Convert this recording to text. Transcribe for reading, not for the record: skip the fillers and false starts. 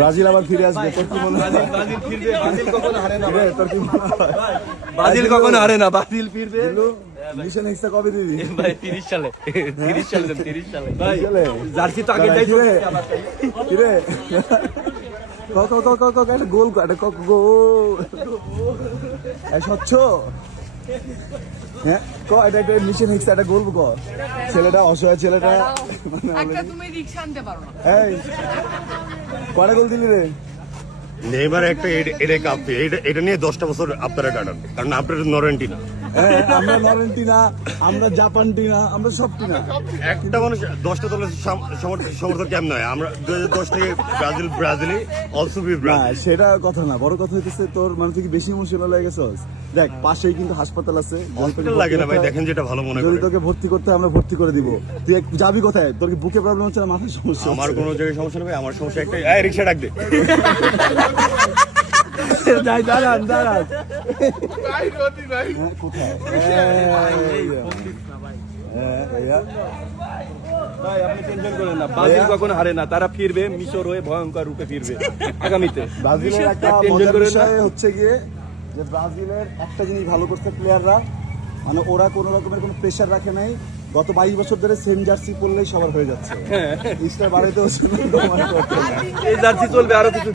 Brazil আবার ফিরে আসবে, তোর কি মনে হয়? ব্রাজিল ফিরবে, ব্রাজিল কখনো হারে না রে, তোর কি মনে হয়? ব্রাজিল কখনো হারে না, ব্রাজিল ফিরবে মিশন এক্সট্রা কবে দিবি? ভাই 30 সালে 30 সালে ভাই। চলে। জার্সি তো আগে কি রে? কি রে? একটা গোল কর, একটা গোল। স্বচ্ছ হ্যাঁ, এটা একটা মিশন এক্সট্রা একটা গোল কর। ছেলেটা অসহায়, ছেলেটা একটা তুমি রিকশা আনতে পারো না। এই কটা গোল দিলি রে? নেইমার একটা এটা কাপ, এটা নিয়ে 10টা বছর আপনারা কাটান, কারণ আপনারা নরেন্টিনা। হ্যাঁ, আমরা নরেন্টিনা, আমরা জাপান টিনা, আমরা সব টিনা। একটা মানুষ 10টা দলের সমর্থক কেমন নয়? আমরা 2010 থেকে ব্রাজিলি অলসো বি না, ব্রাজিল। সেটা কথা না, বড় কথা হইতেছে তোর মানে তুই কি বেশি ইমোশনাল হয়ে গেছস? দেখ পাশেই কিন্তু হাসপাতাল আছে, হসপিটাল লাগে না ভাই, দেখেন যেটা ভালো মনে যদি করেন। তোকে ভর্তি করতে হয়, আমরা ভর্তি করে দিব। তুই যাবি কোথায়? তোর কি বুকে প্রবলেম হচ্ছে না মাথায় সমস্যা আমার হচ্ছে? কোনো জায়গায় সমস্যা নেই ভাই, আমার সমস্যা একটাই, এই রিকশা ডাক দে। যাই, দাঁড়ান দাঁড়ান। হ্যাঁ, কোথায়? ভাই আপনি টেনশন করেন না, ব্রাজিল কখনো হারে না, তারা ফিরবে, মিশর হয়ে ভয়ঙ্কর রূপে ফিরবে আগামীতে। ব্রাজিলের একটা টেনশন মজার করেন না। বিষয় হচ্ছে গিয়ে যে ব্রাজিলের একটা জিনিস ভালো করছে প্লেয়াররা, মানে ওরা কোনো রকমের কোনো প্রেশার রাখে নাই। গত 22 বছর ধরে সেম জার্সি পরলেই সবার হয়ে যাচ্ছে। স্টার বাড়াইতে হচ্ছে না, এই জার্সি চলবে আরো কিছু